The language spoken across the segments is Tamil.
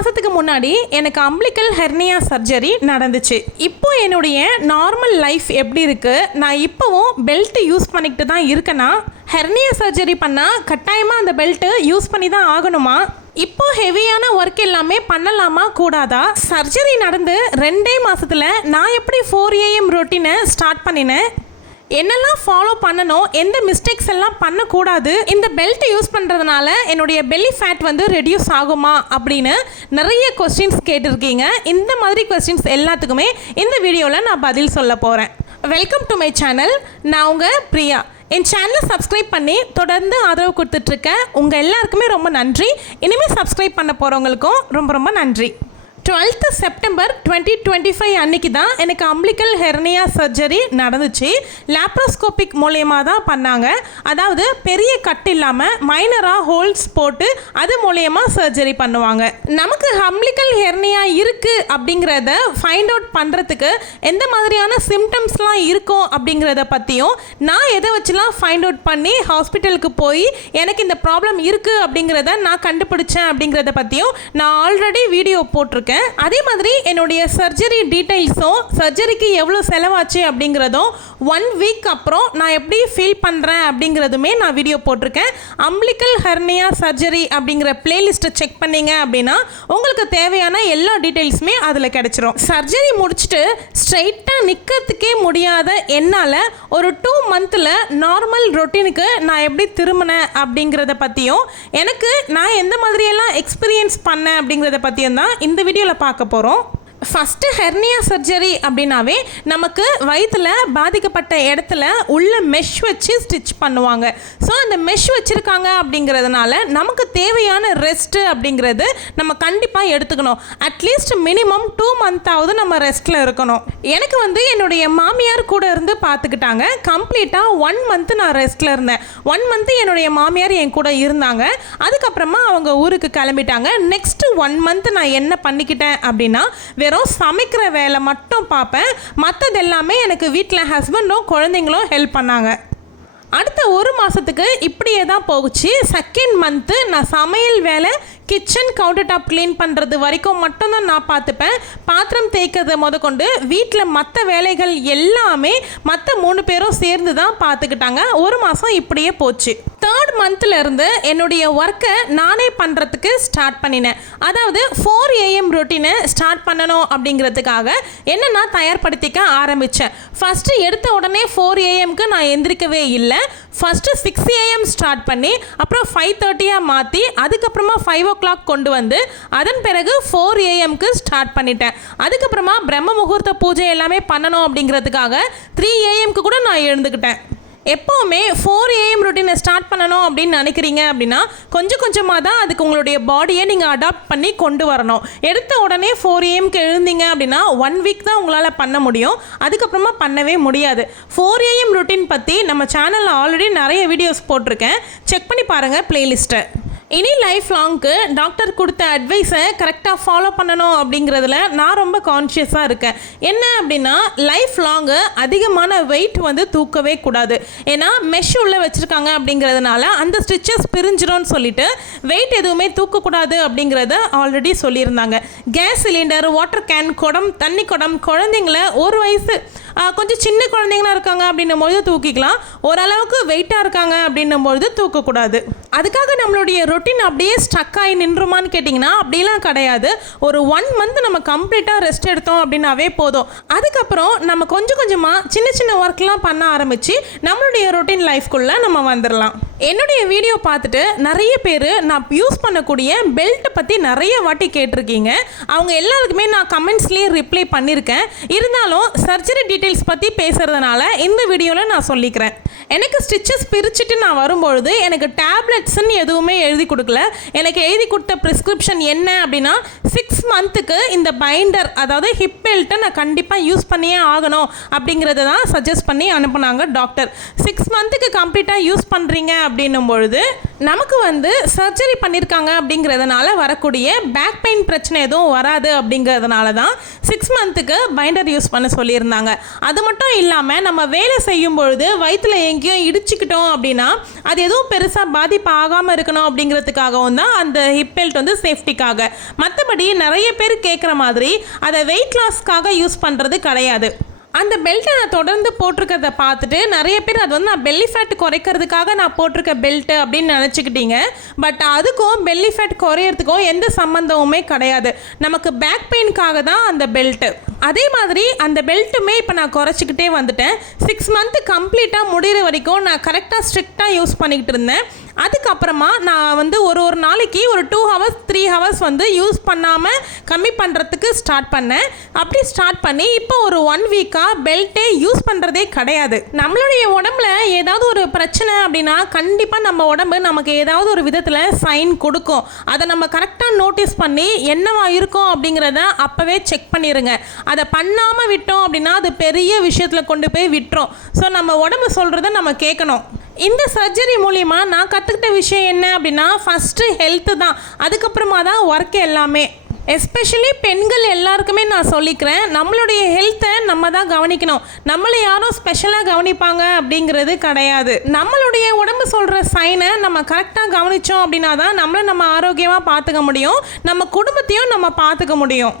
மாதத்துக்கு முன்னாடி எனக்கு அம்பிளிக்கல் ஹெர்னியா சர்ஜரி நடந்துச்சு. இப்போ என்னுடைய நார்மல் லைஃப் எப்படி இருக்குது, நான் இப்போவும் பெல்ட் யூஸ் பண்ணிக்கிட்டு தான் இருக்கேன்னா, ஹெர்னியா சர்ஜரி பண்ணால் கட்டாயமாக அந்த பெல்ட்டு யூஸ் பண்ணி தான் ஆகணுமா, இப்போ ஹெவியான ஒர்க் எல்லாமே பண்ணலாமா கூடாதா, சர்ஜரி நடந்து 2 மாதத்தில் நான் எப்படி 4 AM ரொட்டீனை ஸ்டார்ட் பண்ணினேன், என்னெல்லாம் ஃபாலோ பண்ணணும், எந்த மிஸ்டேக்ஸ் எல்லாம் பண்ணக்கூடாது, இந்த பெல்ட் யூஸ் பண்ணுறதுனால என்னுடைய பெல்லி ஃபேட் வந்து ரெடியூஸ் ஆகுமா அப்படின்னு நிறைய கொஸ்டின்ஸ் கேட்டிருக்கீங்க. இந்த மாதிரி கொஸ்டின்ஸ் எல்லாத்துக்குமே இந்த வீடியோவில் நான் பதில் சொல்ல போகிறேன். Welcome to my channel. நான் உங்கள் பிரியா. என் சேனலை சப்ஸ்கிரைப் பண்ணி தொடர்ந்து ஆதரவு கொடுத்துட்ருக்கேன். உங்கள் எல்லாருக்குமே ரொம்ப நன்றி. இனிமேல் சப்ஸ்கிரைப் பண்ண போகிறவங்களுக்கும் ரொம்ப ரொம்ப நன்றி. 12th செப்டம்பர் 2025 அன்னைக்கு தான் எனக்கு அம்பிளிக்கல் ஹெர்னியா சர்ஜரி நடந்துச்சு. லேப்ரோஸ்கோபிக் மூலியமாக தான் பண்ணாங்க. அதாவது பெரிய கட் இல்லாமல் மைனராக ஹோல்ஸ் போட்டு அது மூலியமாக சர்ஜரி பண்ணுவாங்க. நமக்கு அம்பிளிக்கல் ஹெர்னியா இருக்குது அப்படிங்கிறத ஃபைண்ட் அவுட் பண்ணுறதுக்கு எந்த மாதிரியான சிம்டம்ஸ்லாம் இருக்கும் அப்படிங்கிறத பற்றியும், நான் எதை வச்சுலாம் ஃபைண்ட் அவுட் பண்ணி ஹாஸ்பிட்டலுக்கு போய் எனக்கு இந்த ப்ராப்ளம் இருக்குது அப்படிங்கிறத நான் கண்டுபிடிச்சேன் அப்படிங்கிறத பற்றியும் நான் ஆல்ரெடி வீடியோ போட்டிருக்கேன். அதே மாதிரி என்னுடைய சர்ஜரி டீட்டெயில்ஸும், சர்ஜரிக்கு எவ்வளோ செலவாச்சு அப்படிங்கிறதும், 1 வீக் அப்புறம் நான் எப்படி ஃபீல் பண்ணுறேன் அப்படிங்கிறதுமே நான் வீடியோ போட்டிருக்கேன். அம்பிளிக்கல் ஹெர்னியா சர்ஜரி அப்படிங்கிற பிளேலிஸ்ட்டை செக் பண்ணிங்க அப்படின்னா உங்களுக்கு தேவையான எல்லா டீட்டெயில்ஸுமே அதில் கிடச்சிரும். சர்ஜரி முடிச்சுட்டு ஸ்ட்ரைட்டாக நிற்கிறதுக்கே முடியாத என்னால் ஒரு 2 மந்தில் நார்மல் ரொட்டீனுக்கு நான் எப்படி திரும்பினேன் அப்படிங்கிறத பற்றியும், எனக்கு நான் எந்த மாதிரியெல்லாம் எக்ஸ்பீரியன்ஸ் பண்ணேன் அப்படிங்கிறத பற்றியும் தான் இந்த வீடியோவில் பார்க்க போகிறோம். ஃபஸ்ட்டு ஹெர்னியா சர்ஜரி அப்படின்னாவே நமக்கு வயிற்றில் பாதிக்கப்பட்ட இடத்துல உள்ள மெஷ் வச்சு ஸ்டிச் பண்ணுவாங்க. ஸோ அந்த மெஷ் வச்சுருக்காங்க அப்படிங்கிறதுனால நமக்கு தேவையான ரெஸ்ட்டு அப்படிங்கிறது நம்ம கண்டிப்பாக எடுத்துக்கணும். அட்லீஸ்ட் மினிமம் 2 மந்த்தாவது நம்ம ரெஸ்ட்டில் இருக்கணும். எனக்கு வந்து என்னுடைய மாமியார் கூட இருந்து பார்த்துக்கிட்டாங்க. கம்ப்ளீட்டாக 1 மந்த் நான் ரெஸ்ட்டில் இருந்தேன். 1 மந்த் என்னுடைய மாமியார் என் கூட இருந்தாங்க. அதுக்கப்புறமா அவங்க ஊருக்கு கிளம்பிட்டாங்க. நெக்ஸ்ட்டு 1 மந்த் நான் என்ன பண்ணிக்கிட்டேன் அப்படின்னா, வெறும் சமைக்கிற வேலை மட்டும் பார்ப்பேன். மற்றது எல்லாமே எனக்கு வீட்டில் ஹஸ்பண்டும் குழந்தைங்களும் ஹெல்ப் பண்ணாங்க. அடுத்த 1 மாதத்துக்கு இப்படியே தான் போகுச்சு. 2nd மந்த்து நான் சமையல் வேலை, கிச்சன் கவுண்டர் டாப் க்ளீன் பண்ணுறது வரைக்கும் மட்டும்தான் நான் பார்த்துப்பேன். பாத்திரம் தேய்க்கிறது முதற்கொண்டு வீட்டில் மற்ற வேலைகள் எல்லாமே மற்ற 3 பேரும் சேர்ந்து தான் பார்த்துக்கிட்டாங்க. 1 மாதம் இப்படியே போச்சு. 3rd மந்த்லேருந்து என்னுடைய ஒர்க்கை நானே பண்ணுறதுக்கு ஸ்டார்ட் பண்ணினேன். அதாவது 4 AM ரொட்டீனை ஸ்டார்ட் பண்ணணும் அப்படிங்கிறதுக்காக என்ன நான் தயார்படுத்திக்க ஆரம்பித்தேன். ஃபஸ்ட்டு எடுத்த உடனே 4 AMக்கு நான் எந்திரிக்கவே இல்லை. ஃபஸ்ட்டு 6 AM ஸ்டார்ட் பண்ணி அப்புறம் 5:30 மாற்றி அதுக்கப்புறமா 5 o'clock கொண்டு வந்து அதன் பிறகு 4 AMக்கு ஸ்டார்ட் பண்ணிட்டேன். அதுக்கப்புறமா பிரம்ம முகூர்த்த பூஜை எல்லாமே பண்ணணும் அப்படிங்கிறதுக்காக 3 AMக்கு கூட நான் எழுந்துக்கிட்டேன். எப்போவுமே 4 AM ரொட்டீனை ஸ்டார்ட் பண்ணணும் அப்படின்னு நினைக்கிறீங்க அப்படின்னா கொஞ்சம் கொஞ்சமாக தான் அதுக்கு உங்களுடைய பாடியை நீங்கள் அடாப்ட் பண்ணி கொண்டு வரணும். எடுத்த உடனே 4 AMக்கு எழுந்தீங்க அப்படின்னா 1 வீக் தான் உங்களால் பண்ண முடியும். அதுக்கப்புறமா பண்ணவே முடியாது. 4 AM ரொட்டீன் பற்றி நம்ம சேனலில் ஆல்ரெடி நிறைய வீடியோஸ் போட்டிருக்கேன். செக் பண்ணி பாருங்கள் பிளேலிஸ்ட்டை. இனி லைஃப் லாங்க்கு டாக்டர் கொடுத்த அட்வைஸை கரெக்டாக ஃபாலோ பண்ணணும் அப்படிங்கிறதுல நான் ரொம்ப கான்ஷியஸாக இருக்கேன். என்ன அப்படின்னா, லைஃப் லாங்கு அதிகமான வெயிட் வந்து தூக்கவே கூடாது. ஏன்னா மெஷ் உள்ளே வச்சுருக்காங்க அப்படிங்கிறதுனால அந்த ஸ்டிச்சஸ் பிரிஞ்சிடும்னு சொல்லிட்டு வெயிட் எதுவுமே தூக்கக்கூடாது அப்படிங்கிறத ஆல்ரெடி சொல்லியிருந்தாங்க. கேஸ் சிலிண்டர், வாட்டர் கேன், குடம், தண்ணி குடம், குழந்தைங்கள 1 வயசு கொஞ்சம் சின்ன குழந்தைங்களா இருக்காங்க அப்படின்னும் பொழுது தூக்கிக்கலாம். ஓரளவுக்கு வெயிட்டாக இருக்காங்க அப்படின்னும் பொழுது தூக்கக்கூடாது. அதுக்காக நம்மளுடைய ரொட்டீன் அப்படியே ஸ்டக் ஆகி நின்றுமான்னு கேட்டிங்கன்னா அப்படிலாம் கிடையாது. ஒரு 1 மந்த் நம்ம கம்ப்ளீட்டாக ரெஸ்ட் எடுத்தோம் அப்படின்னாவே போதும். அதுக்கப்புறம் நம்ம கொஞ்சம் கொஞ்சமாக சின்ன சின்ன ஒர்க்லாம் பண்ண ஆரம்பித்து நம்மளுடைய ரொட்டீன் லைஃப்குள்ளே நம்ம வந்துடலாம். என்னுடைய வீடியோ பார்த்துட்டு நிறைய பேர் நான் யூஸ் பண்ணக்கூடிய பெல்ட் பற்றி நிறைய வாட்டி கேட்டிருக்கீங்க. அவங்க எல்லாருக்குமே நான் கமெண்ட்ஸ்லேயே ரிப்ளை பண்ணியிருக்கேன். இருந்தாலும் சர்ஜரி டீட்டெயில்ஸ் பற்றி பேசுகிறதுனால இந்த வீடியோவில் நான் சொல்லிக்கிறேன். எனக்கு ஸ்டிச்சஸ் பிரிச்சுட்டு நான் வரும்பொழுது எனக்கு டேப்லெட்ஸ்ன்னு எதுவுமே எழுதி கொடுக்கல. எனக்கு எழுதி கொடுத்த ப்ரிஸ்கிரிப்ஷன் என்ன அப்படின்னா, 6 மந்த்துக்கு இந்த பைண்டர், அதாவது ஹிப் பெல்ட்டை நான் கண்டிப்பாக யூஸ் பண்ணியே ஆகணும் அப்படிங்கிறத தான் சஜஸ்ட் பண்ணி அனுப்புனாங்க டாக்டர். 6 மந்த்துக்கு கம்ப்ளீட்டாக யூஸ் பண்ணுறீங்க அப்படின்னும் பொழுது நமக்கு வந்து சர்ஜரி பண்ணியிருக்காங்க அப்படிங்கிறதுனால வரக்கூடிய பேக் பெயின் பிரச்சனை எதுவும் வராது அப்படிங்கிறதுனால தான் 6 மந்த்துக்கு பைண்டர் யூஸ் பண்ண சொல்லியிருந்தாங்க. அது மட்டும் இல்லாமல் நம்ம வேலை செய்யும் பொழுது வயிற்றுல எங்கேயும் இடிச்சுக்கிட்டோம் அப்படின்னா அது எதுவும் பெருசாக பாதிப்பு ஆகாமல் இருக்கணும் அப்படிங்கிறதுக்காகவும் தான் அந்த ஹிப் பெல்ட் வந்து சேஃப்டிக்காக. மற்றபடி நிறைய பேர் கேட்குற மாதிரி அதை வெயிட் லாஸ்க்காக யூஸ் பண்ணுறது கிடையாது. அந்த பெல்ட்டை நான் தொடர்ந்து போட்டிருக்கிறத பார்த்துட்டு நிறைய பேர் அது வந்து நான் பெல்லி ஃபேட் குறைக்கிறதுக்காக நான் போட்டிருக்க பெல்ட்டு அப்படின்னு நினச்சிக்கிட்டீங்க. பட் அதுக்கும் பெல்லி ஃபேட் குறையிறதுக்கும் எந்த சம்மந்தமுமே கிடையாது. நமக்கு பேக் பெயினுக்காக தான் அந்த பெல்ட்டு. அதே மாதிரி அந்த பெல்ட்டுமே இப்போ நான் குறைச்சிக்கிட்டே வந்துட்டேன். 6 மந்த்து கம்ப்ளீட்டாக முடிகிற வரைக்கும் நான் கரெக்டாக ஸ்ட்ரிக்டாக யூஸ் பண்ணிக்கிட்டு இருந்தேன். அதுக்கப்புறமா நான் வந்து ஒரு நாளைக்கு ஒரு 2 ஹவர்ஸ் 3 ஹவர்ஸ் வந்து யூஸ் பண்ணாமல் கம்மி பண்ணுறதுக்கு ஸ்டார்ட் பண்ணேன். அப்படி ஸ்டார்ட் பண்ணி இப்போ ஒரு 1 வீக்காக பெல்ட்டே யூஸ் பண்ணுறதே கிடையாது. நம்மளுடைய உடம்புல ஏதாவது ஒரு பிரச்சனை அப்படின்னா கண்டிப்பாக நம்ம உடம்பு நமக்கு ஏதாவது ஒரு விதத்தில் சைன் கொடுக்கும். அதை நம்ம கரெக்டாக நோட்டீஸ் பண்ணி என்னவா இருக்கும் அப்படிங்கிறத அப்போவே செக் பண்ணிடுங்க. அதை பண்ணாமல் விட்டோம் அப்படின்னா அது பெரிய விஷயத்தில் கொண்டு போய் விட்டுரும். ஸோ நம்ம உடம்பு சொல்கிறத நம்ம கேட்கணும். இந்த சர்ஜரி மூலிமா நான் கற்றுக்கிட்ட விஷயம் என்ன அப்படின்னா, ஃபஸ்ட்டு ஹெல்த்து தான், அதுக்கப்புறமா தான் ஒர்க் எல்லாமே. எஸ்பெஷலி பெண்கள் எல்லாருக்குமே நான் சொல்லிக்கிறேன், நம்மளுடைய ஹெல்த்தை நம்ம தான் கவனிக்கணும். நம்மளை யாரும் ஸ்பெஷலாக கவனிப்பாங்க அப்படிங்கிறது கிடையாது. நம்மளுடைய உடம்பு சொல்கிற சைனை நம்ம கரெக்டாக கவனித்தோம் அப்படின்னா தான் நம்மளை நம்ம ஆரோக்கியமாக பார்த்துக்க முடியும், நம்ம குடும்பத்தையும் நம்ம பார்த்துக்க முடியும்.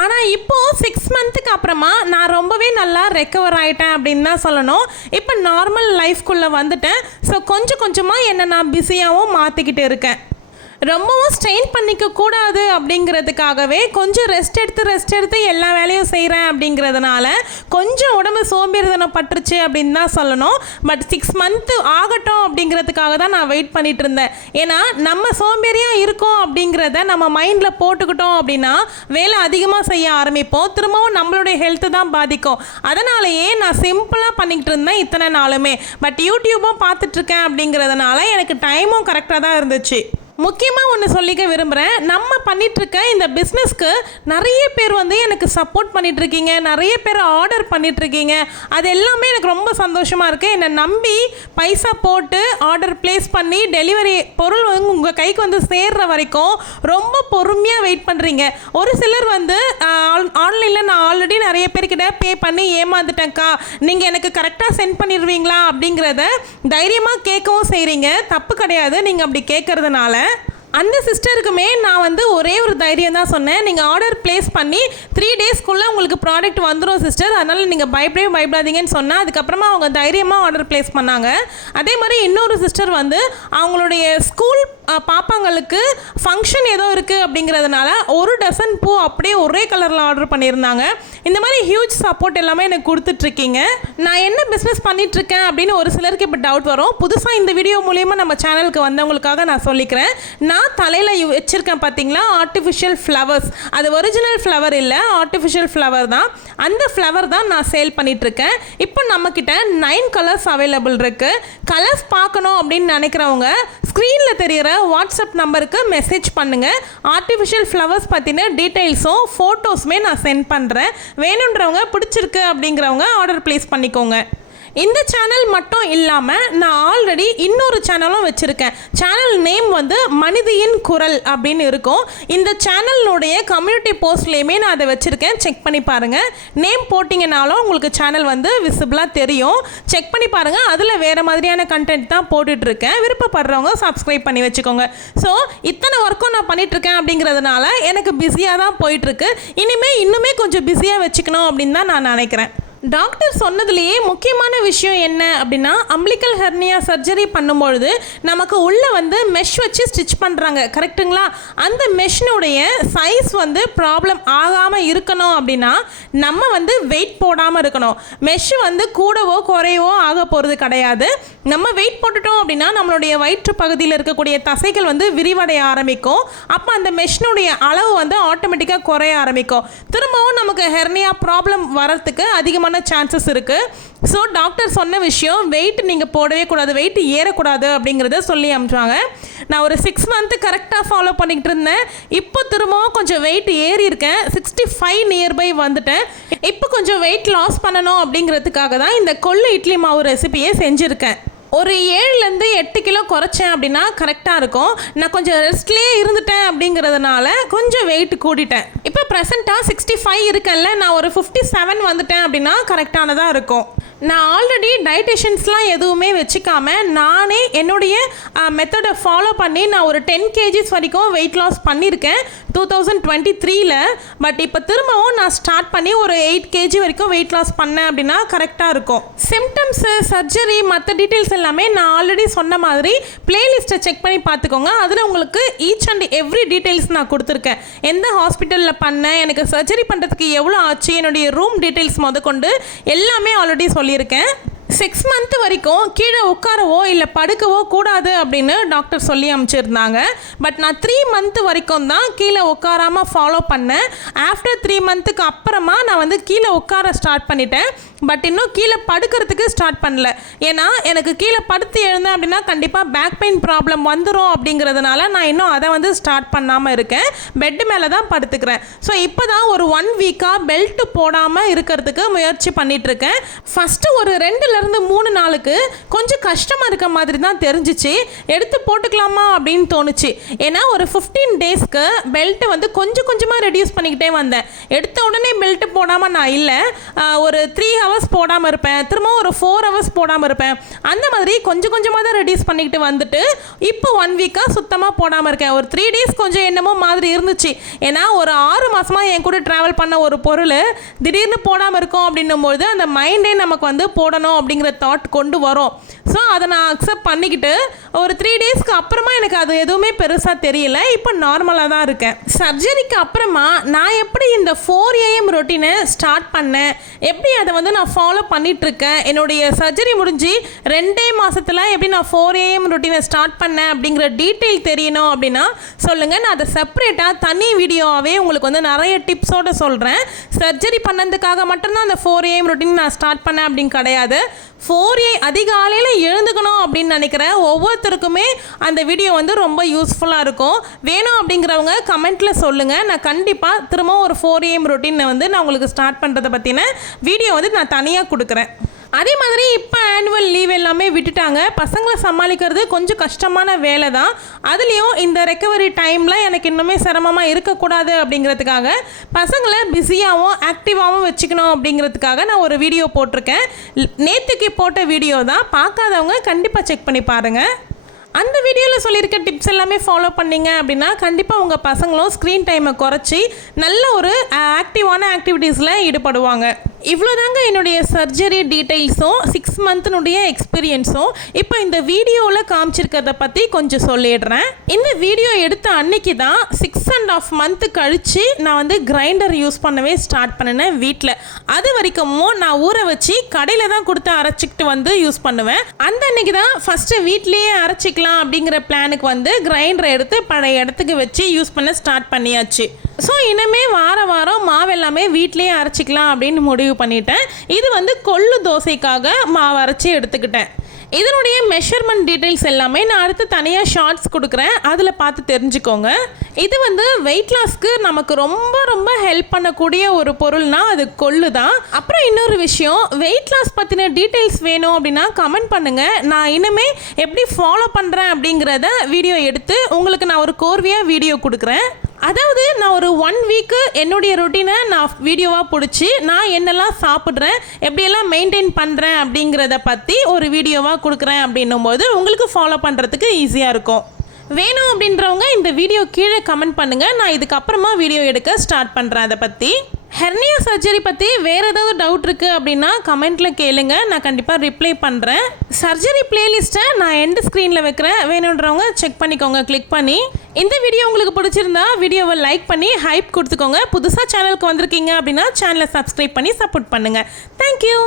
ஆனால் இப்போது 6 மந்த்துக்கு அப்புறமா நான் ரொம்பவே நல்லா ரெக்கவர் ஆகிட்டேன் அப்படின்னு தான் சொல்லணும். இப்போ நார்மல் லைஃப்குள்ளே வந்துட்டேன். ஸோ கொஞ்சம் கொஞ்சமாக என்னை நான் பிஸியாகவும் மாற்றிக்கிட்டு இருக்கேன். ரொம்பவும் ஸ்ட்ரெயின் பண்ணிக்க கூடாது அப்படிங்கிறதுக்காகவே கொஞ்சம் ரெஸ்ட் எடுத்து எல்லா வேலையும் செய்கிறேன் அப்படிங்கிறதுனால கொஞ்சம் உடம்பு சோம்பேறித்தனம் பட்டுருச்சு அப்படின்னு தான் சொல்லணும். பட் 6 மந்த்து ஆகட்டும் அப்படிங்கிறதுக்காக தான் நான் வெயிட் பண்ணிட்டு இருந்தேன். ஏன்னா நம்ம சோம்பேறியாக இருக்கோம் அப்படிங்கிறத நம்ம மைண்டில் போட்டுக்கிட்டோம் அப்படின்னா வேலை அதிகமாக செய்ய ஆரம்பிப்போம், திரும்பவும் நம்மளுடைய ஹெல்த்து தான் பாதிக்கும். அதனாலேயே நான் சிம்பிளாக பண்ணிக்கிட்டு இருந்தேன் இத்தனை நாளுமே. பட் யூடியூப்பும் பார்த்துட்ருக்கேன் அப்படிங்கிறதுனால எனக்கு டைமும் கரெக்டாக தான் இருந்துச்சு. முக்கியமாக ஒன்று சொல்லிக்க விரும்புகிறேன், நம்ம பண்ணிகிட்ருக்க இந்த பிஸ்னஸ்க்கு நிறைய பேர் வந்து எனக்கு சப்போர்ட் பண்ணிகிட்ருக்கீங்க, நிறைய பேர் ஆர்டர் பண்ணிகிட்ருக்கீங்க. அது எல்லாமே எனக்கு ரொம்ப சந்தோஷமாக இருக்குது. என்னை நம்பி பைசா போட்டு ஆர்டர் ப்ளேஸ் பண்ணி டெலிவரி பொருள் வந்து உங்கள் கைக்கு வந்து சேர்கிற வரைக்கும் ரொம்ப பொறுமையாக வெயிட் பண்ணுறீங்க. ஒரு சிலர் வந்து ஆன்லைனில் நான் ஆல்ரெடி நிறைய பேர்கிட்ட பே பண்ணி ஏமாந்துட்டேன்க்கா, நீங்கள் எனக்கு கரெக்டாக சென்ட் பண்ணிடுவீங்களா அப்படிங்கிறத தைரியமாக கேட்கவும் செய்கிறீங்க. தப்பு கிடையாது நீங்கள் அப்படி கேட்குறதுனால. அந்த சிஸ்டருக்குமே நான் வந்து ஒரே ஒரு தைரியம் தான் சொன்னேன், நீங்கள் ஆர்டர் ப்ளேஸ் பண்ணி 3 டேஸ்க்குள்ளே உங்களுக்கு ப்ராடக்ட் வந்துடும் சிஸ்டர், அதனால் நீங்கள் பயப்படாதீங்கன்னு சொன்னால் அதுக்கப்புறமா அவங்க தைரியமாக ஆர்டர் ப்ளேஸ் பண்ணாங்க. அதே மாதிரி இன்னொரு சிஸ்டர் வந்து அவங்களுடைய ஸ்கூல் பாப்பாங்களுக்கு ஃபங்க்ஷன் ஏதோ இருக்குது அப்படிங்கிறதுனால 1 டசன் பூ அப்படியே ஒரே கலரில் ஆர்டர் பண்ணியிருந்தாங்க. இந்த மாதிரி ஹியூஜ் சப்போர்ட் எல்லாமே எனக்கு கொடுத்துட்ருக்கீங்க. நான் என்ன பிஸ்னஸ் பண்ணிகிட்ருக்கேன் அப்படின்னு ஒரு சிலருக்கு இப்போ டவுட் வரும். புதுசாக இந்த வீடியோ மூலிமா நம்ம சேனலுக்கு வந்தவங்களுக்காக நான் சொல்லிக்கிறேன். நான் தலையில் வச்சுருக்கேன் பார்த்தீங்களா ஆர்டிஃபிஷியல் ஃப்ளவர்ஸ், அது ஒரிஜினல் ஃப்ளவர் இல்லை, ஆர்டிஃபிஷியல் ஃப்ளவர் தான். அந்த ஃப்ளவர் தான் நான் சேல் பண்ணிகிட்ருக்கேன். இப்போ நம்மக்கிட்ட 9 கலர்ஸ் அவைலபிள் இருக்குது. கலர்ஸ் பார்க்கணும் அப்படின்னு நினைக்கிறவங்க ஸ்க்ரீனில் தெரிகிற வாட்ஸ்அப் நம்பருக்கு மெசேஜ் பண்ணுங்கள். ஆர்டிஃபிஷியல் ஃப்ளவர்ஸ் பற்றின டீட்டெயில்ஸும் ஃபோட்டோஸுமே நான் சென்ட் பண்ணுறேன். வேணுன்றவங்க பிடிச்சிருக்கு அப்படிங்கிறவங்க ஆர்டர் ப்ளேஸ் பண்ணிக்கோங்க. இந்த சேனல் மட்டும் இல்லாமல் நான் ஆல்ரெடி இன்னொரு சேனலும் வச்சுருக்கேன். சேனல் நேம் வந்து மனிதியின் குரல் அப்படின்னு இருக்கும். இந்த சேனலுடைய கம்யூனிட்டி போஸ்ட்லேயுமே நான் அதை வச்சுருக்கேன், செக் பண்ணி பாருங்கள். நேம் போட்டிங்கனாலும் உங்களுக்கு சேனல் வந்து விசிபிளாக தெரியும், செக் பண்ணி பாருங்கள். அதில் வேறு மாதிரியான கண்டென்ட் தான் போட்டுட்ருக்கேன். விருப்பப்படுறவங்க சப்ஸ்கிரைப் பண்ணி வச்சுக்கோங்க. ஸோ இத்தனை ஒர்க்கும் நான் பண்ணிகிட்ருக்கேன் அப்படிங்கிறதுனால எனக்கு பிஸியாக தான் போயிட்டுருக்கு. இன்னுமே கொஞ்சம் பிஸியாக வச்சுக்கணும் அப்படின்னு தான் நான் நினைக்கிறேன். டாக்டர் சொன்னதுலேயே முக்கியமான விஷயம் என்ன அப்படின்னா, அம்பிளிக்கல் ஹெர்னியா சர்ஜரி பண்ணும்பொழுது நமக்கு உள்ளே வந்து மெஷ் வச்சு ஸ்டிச் பண்ணுறாங்க, கரெக்டுங்களா? அந்த மெஷ்னுடைய சைஸ் வந்து ப்ராப்ளம் ஆகாமல் இருக்கணும் அப்படின்னா நம்ம வந்து வெயிட் போடாமல் இருக்கணும். மெஷ் வந்து கூடவோ குறையவோ ஆக போகிறது கிடையாது. நம்ம வெயிட் போட்டுட்டோம் அப்படின்னா நம்மளுடைய வயிற்று பகுதியில் இருக்கக்கூடிய தசைகள் வந்து விரிவடைய ஆரம்பிக்கும். அப்போ அந்த மெஷ்னுடைய அளவு வந்து ஆட்டோமேட்டிக்காக குறைய ஆரம்பிக்கும். திரும்பவும் நமக்கு ஹெர்னியா ப்ராப்ளம் வரத்துக்கு அதிகமாக சான்சஸ் இருக்கு. ஸோ டாக்டர் சொன்ன விஷயம், வெயிட் நீங்கள் போடவே கூடாது, வெயிட் ஏறக்கூடாது அப்படிங்கிறத சொல்லி அனுப்பிச்சாங்க. நான் ஒரு 6 மந்த்து கரெக்டாக ஃபாலோ பண்ணிக்கிட்டு இருந்தேன். இப்போ திரும்பவும் கொஞ்சம் வெயிட் ஏறி இருக்கேன், 65 நியர்பை வந்துட்டேன். இப்போ கொஞ்சம் வெயிட் லாஸ் பண்ணணும் அப்படிங்கிறதுக்காக தான் இந்த கொள்ளு இட்லி மாவு ரெசிபியை செஞ்சுருக்கேன். ஒரு 7லேருந்து 8 கிலோ குறைச்சேன் அப்படின்னா கரெக்டாக இருக்கும். நான் கொஞ்சம் ரெஸ்ட்லேயே இருந்துட்டேன் அப்படிங்கிறதுனால கொஞ்சம் வெயிட் கூட்டிட்டேன். இப்போ ப்ரெசென்ட்டாக 65 இருக்கேன்ல, நான் ஒரு 57 வந்துட்டேன் அப்படின்னா கரெக்டானதாக இருக்கும். நான் ஆல்ரெடி டயட்டிஷியன்ஸ்லாம் எதுவுமே வச்சுக்காம நானே என்னுடைய மெத்தடை ஃபாலோ பண்ணி நான் ஒரு 10 kgs வரைக்கும் வெயிட் லாஸ் பண்ணியிருக்கேன் 2023ல். பட் இப்போ திரும்பவும் நான் ஸ்டார்ட் பண்ணி ஒரு 8 kg வரைக்கும் வெயிட் லாஸ் பண்ணேன் அப்படின்னா கரெக்டாக இருக்கும். சிம்டம்ஸு, சர்ஜரி, மற்ற டீட்டெயில்ஸ் எல்லாமே நான் ஆல்ரெடி சொன்ன மாதிரி பிளேலிஸ்ட்டை செக் பண்ணி பார்த்துக்கோங்க. அதில் உங்களுக்கு ஈச் அண்ட் எவ்ரி டீட்டெயில்ஸ் நான் கொடுத்துருக்கேன். எந்த ஹாஸ்பிட்டலில் பண்ணேன், எனக்கு சர்ஜரி பண்ணுறதுக்கு எவ்வளோ ஆச்சு, என்னுடைய ரூம் டீட்டெயில்ஸ் முதற்கொண்டு எல்லாமே ஆல்ரெடி சொல்லியிருக்கேன். 6 month வரைக்கும் கீழே உட்காரவோ இல்லை படுக்கவோ கூடாது அப்படின்னு டாக்டர் சொல்லி அனுப்பிச்சிருந்தாங்க. பட் நான் 3 month வரைக்கும் தான் கீழே உட்காராமல் ஃபாலோ பண்ணேன். ஆஃப்டர் 3 monthக்கு அப்புறமா நான் வந்து கீழே உட்கார ஸ்டார்ட் பண்ணிட்டேன். பட் இன்னும் கீழே படுக்கிறதுக்கு ஸ்டார்ட் பண்ணல. ஏன்னா எனக்கு கீழே படுத்து எழுந்தேன் அப்படின்னா கண்டிப்பாக பேக் பெயின் ப்ராப்ளம் வந்துடும் அப்படிங்கிறதுனால நான் இன்னும் அதை வந்து ஸ்டார்ட் பண்ணாமல் இருக்கேன். பெட்டு மேலே தான் படுத்துக்கிறேன். ஸோ இப்போ தான் ஒரு 1 week பெல்ட் போடாமல் இருக்கிறதுக்கு முயற்சி பண்ணிகிட்ருக்கேன். ஃபஸ்ட்டு ஒரு 2-3 நாளுக்கு கொஞ்சம் கஷ்டமாக இருக்க மாதிரி தான் தெரிஞ்சிச்சு. எடுத்து போட்டுக்கலாமா அப்படின்னு தோணுச்சு. ஏன்னா ஒரு 15 daysக்கு பெல்ட்டை வந்து கொஞ்சம் கொஞ்சமாக ரெடியூஸ் பண்ணிக்கிட்டே வந்தேன். எடுத்த உடனே பெல்ட்டு போடாமல் நான் இல்லை, ஒரு 3 hours போடாமல் இருப்பேன், திரும்ப ஒரு 4 hours போடாமல் இருப்பேன். அந்த மாதிரி கொஞ்சம் கொஞ்சமாக தான் ரெடியூஸ் பண்ணிக்கிட்டு வந்துட்டு இப்போ 1 week சுத்தமாக போடாமல் இருக்கேன். ஒரு 3 days கொஞ்சம் என்னமோ மாதிரி இருந்துச்சு. ஏன்னா ஒரு 6 மாதமாக என் கூட ட்ராவல் பண்ண ஒரு பொருள் திடீர்னு போடாமல் இருக்கும் அப்படின்னும்போது அந்த மைண்டே நமக்கு வந்து போடணும் அப்படிங்கிற தாட் கொண்டு வரும். ஸோ அதை நான் அக்செப்ட் பண்ணிக்கிட்டு ஒரு 3 daysக்கு அப்புறமா எனக்கு அது எதுவுமே பெருசாக தெரியல. இப்போ நார்மலாக தான் இருக்கேன். சர்ஜரிக்கு அப்புறமா நான் எப்படி இந்த 4 AM ரொட்டீனை ஸ்டார்ட் பண்ணேன், எப்படி அதை வந்து நான் ஃபாலோ பண்ணிகிட்ருக்கேன், என்னுடைய சர்ஜரி முடிஞ்சு 2 மாதத்தில் எப்படி நான் 4 AM ரொட்டீனை ஸ்டார்ட் பண்ணேன் அப்படிங்கிற டீட்டெயில் தெரியணும் அப்படின்னா சொல்லுங்கள். நான் அதை செப்பரேட்டாக தனி வீடியோவாகவே உங்களுக்கு வந்து நிறைய டிப்ஸோடு சொல்கிறேன். சர்ஜரி பண்ணதுக்காக மட்டும்தான் அந்த 4 AM ரொட்டீன் நான் ஸ்டார்ட் பண்ணேன் அப்படின்னு கிடையாது. 4 AM அதிகாலையில் எழுந்துக்கணும் அப்படின்னு நினைக்கிற ஒவ்வொருத்தருக்குமே அந்த வீடியோ வந்து ரொம்ப யூஸ்ஃபுல்லாக இருக்கும். வேணும் அப்படிங்கிறவங்க கமெண்ட்டில் சொல்லுங்கள். நான் கண்டிப்பாக திரும்பவும் ஒரு 4 AM ரொட்டீனை வந்து நான் உங்களுக்கு ஸ்டார்ட் பண்ணுறதை பற்றின வீடியோ வந்து நான் தனியாக கொடுக்குறேன். அதே மாதிரி இப்போ ஆனுவல் லீவ் எல்லாமே விட்டுட்டாங்க. பசங்களை சமாளிக்கிறது கொஞ்சம் கஷ்டமான வேலை தான். அதுலேயும் இந்த ரெக்கவரி டைமில் எனக்கு இன்னுமே சிரமமாக இருக்கக்கூடாது அப்படிங்கிறதுக்காக பசங்களை பிஸியாகவும் ஆக்டிவாகவும் வச்சுக்கணும் அப்படிங்கிறதுக்காக நான் ஒரு வீடியோ போட்டிருக்கேன். நேற்றுக்கு போட்ட வீடியோ தான். பார்க்காதவங்க கண்டிப்பாக செக் பண்ணி பாருங்கள். அந்த வீடியோவில் சொல்லியிருக்க டிப்ஸ் எல்லாமே ஃபாலோ பண்ணிங்க அப்படின்னா கண்டிப்பாக உங்கள் பசங்களும் ஸ்க்ரீன் டைமை குறைச்சி நல்ல ஒரு ஆக்டிவான ஆக்டிவிட்டீஸில் ஈடுபடுவாங்க. இவ்வளோதாங்க என்னுடைய சர்ஜரி டீட்டெயில்ஸும் 6 monthனுடைய எக்ஸ்பீரியன்ஸும் இப்போ இந்த வீடியோவில் காமிச்சிருக்கிறத பற்றி கொஞ்சம் சொல்லிடுறேன். இந்த வீடியோ எடுத்த அன்னைக்கு தான் 6.5 month கழித்து நான் வந்து கிரைண்டர் யூஸ் பண்ணவே ஸ்டார்ட் பண்ணினேன் வீட்டில். அது வரைக்கும் நான் ஊற வச்சு கடையில் தான் கொடுத்து அரைச்சிக்கிட்டு வந்து யூஸ் பண்ணுவேன். அந்த அன்னைக்கு தான் ஃபஸ்ட்டு வீட்லேயே அரைச்சிக்கலாம் அப்படிங்கிற பிளானுக்கு வந்து கிரைண்டரை எடுத்து பழைய இடத்துக்கு வச்சு யூஸ் பண்ண ஸ்டார்ட் பண்ணியாச்சு. ஸோ இனிமே வாரம் மாவு எல்லாமே வீட்லேயே அரைச்சிக்கலாம் அப்படின்னு முடிவு பண்ணிட்டேன். இது வந்து கொள்ளு தோசைக்காக மாவு அரைச்சி எடுத்துக்கிட்டேன். இதனுடைய மெஷர்மெண்ட் டீட்டெயில்ஸ் எல்லாமே நான் அடுத்து தனியாக ஷார்ட்ஸ் கொடுக்குறேன், அதில் பார்த்து தெரிஞ்சுக்கோங்க. இது வந்து வெயிட் லாஸ்க்கு நமக்கு ரொம்ப ரொம்ப ஹெல்ப் பண்ணக்கூடிய ஒரு பொருள்னால் அது கொள்ளு தான். அப்புறம் இன்னொரு விஷயம், வெயிட் லாஸ் பற்றின டீட்டெயில்ஸ் வேணும் அப்படின்னா கமெண்ட் பண்ணுங்கள். நான் இனிமேல் எப்படி ஃபாலோ பண்ணுறேன் அப்படிங்கிறத வீடியோ எடுத்து உங்களுக்கு நான் ஒரு கோர்வையாக வீடியோ கொடுக்குறேன். அதாவது நான் ஒரு 1 week என்னுடைய ரொட்டீனை நான் வீடியோவாக பிடிச்சி நான் என்னெல்லாம் சாப்பிட்றேன், எப்படியெல்லாம் மெயின்டைன் பண்ணுறேன் அப்படிங்கிறத பற்றி ஒரு வீடியோவாக கொடுக்குறேன் அப்படின்னும் போது உங்களுக்கு ஃபாலோ பண்ணுறதுக்கு ஈஸியாக இருக்கும். வேணும் அப்படின்றவங்க இந்த வீடியோ கீழே கமெண்ட் பண்ணுங்கள். நான் இதுக்கப்புறமா வீடியோ எடுக்க ஸ்டார்ட் பண்ணுறேன். அதை பற்றி ஹெர்னியா சர்ஜரி பற்றி வேறு ஏதாவது டவுட் இருக்குது அப்படின்னா கமெண்ட்டில் கேளுங்க, நான் கண்டிப்பாக ரிப்ளை பண்ணுறேன். சர்ஜரி பிளேலிஸ்ட்டை நான் எண்ட் ஸ்க்ரீனில் வைக்கிறேன், வேணுன்றவங்க செக் பண்ணிக்கோங்க கிளிக் பண்ணி. இந்த வீடியோ உங்களுக்கு பிடிச்சிருந்தா வீடியோவை லைக் பண்ணி ஹைப் கொடுத்துக்கோங்க. புதுசாக சேனலுக்கு வந்திருக்கீங்க அப்படின்னா சேனலை சப்ஸ்கிரைப் பண்ணி சப்போர்ட் பண்ணுங்கள். தேங்க்யூ.